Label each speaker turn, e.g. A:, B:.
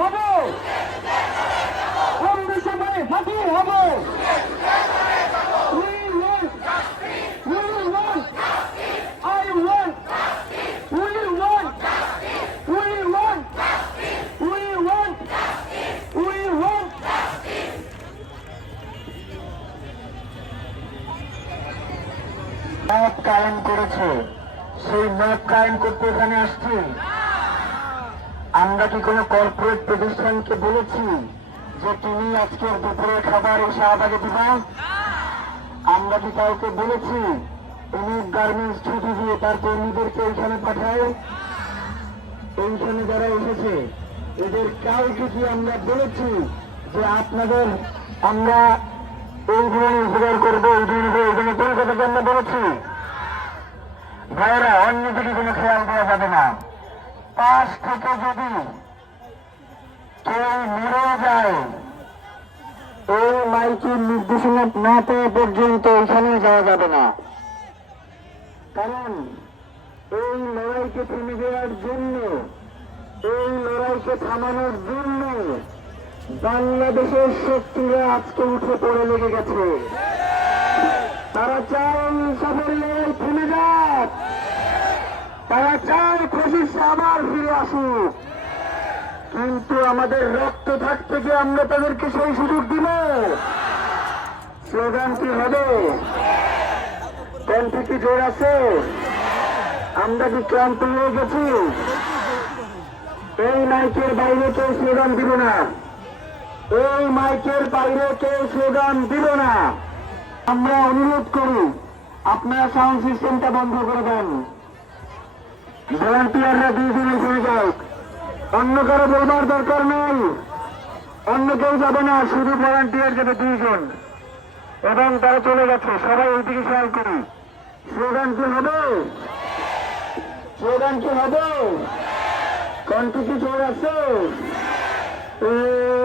A: হব। আমরা সবাই হাজির হব? করেছে। সেই মত কায়েম করতে এখানে আসছি। আমরা কি কোনো কর্পোরেট প্রতিষ্ঠানকে বলেছি যে তুমি আজকের দুপুরের খাবার এই শাহবাগে দিবা? আমরা কি কাউকে বলেছি? অমুক গার্মেন্টস ছুটি দিয়ে তার কর্মীদেরকে এইখানে পাঠায় এইখানে যারা এসেছে, এদের কাউকে কি আমরা বলেছি যে আপনাদের আমরা এই ধরনের জোগাড় করব, এই ধরনের এই ধরনের কোনো কথাকে আমরা বলেছি? ভাইরা অন্যদিকে কোনো খেয়াল দেওয়া যাবে না। পাশ থেকে যদি কেউ মরে যায়, এই মাইকের নির্দেশনা না পাওয়া পর্যন্ত এখানে যাওয়া যাবে না। কারণ এই লড়াইকে থেমে দেওয়ার জন্য, এই লড়াইকে থামানোর জন্য বাংলাদেশের শক্তিরা আজকে উঠে পড়ে লেগে গেছে। তারা চায় সবের লড়াই থেমে যাক। তারা চায় খুশির আবার ফিরে আসুক। কিন্তু আমাদের রক্ত থাকতে গিয়ে আমরা তাদেরকে সেই সুযোগ দিব। স্লোগান হবে? কণ্ঠে কি জোর আছে? আমরা কি ক্লান্ত হয়ে গেছি? এই মাইকের বাইরে কেউ স্লোগান দিব না। এই মাইকের বাইরে কেউ স্লোগান দিব না। আমরা অনুরোধ করি, আপনারা সাউন্ড সিস্টেমটা বন্ধ করে দেন। ভলান্টিয়াররা দিন এখানে যাক। অন্য কারও বলবার দরকার নেই। অন্য কেউ যাবে না, শুধু ভলান্টিয়ার যাবে দুইজন। এবং তারা চলে গেছে। সবাই ওইদিকে খেয়াল করি। স্লোগান কি হবে? স্লোগান কি হবে? কণ্ঠ কি আছে? এ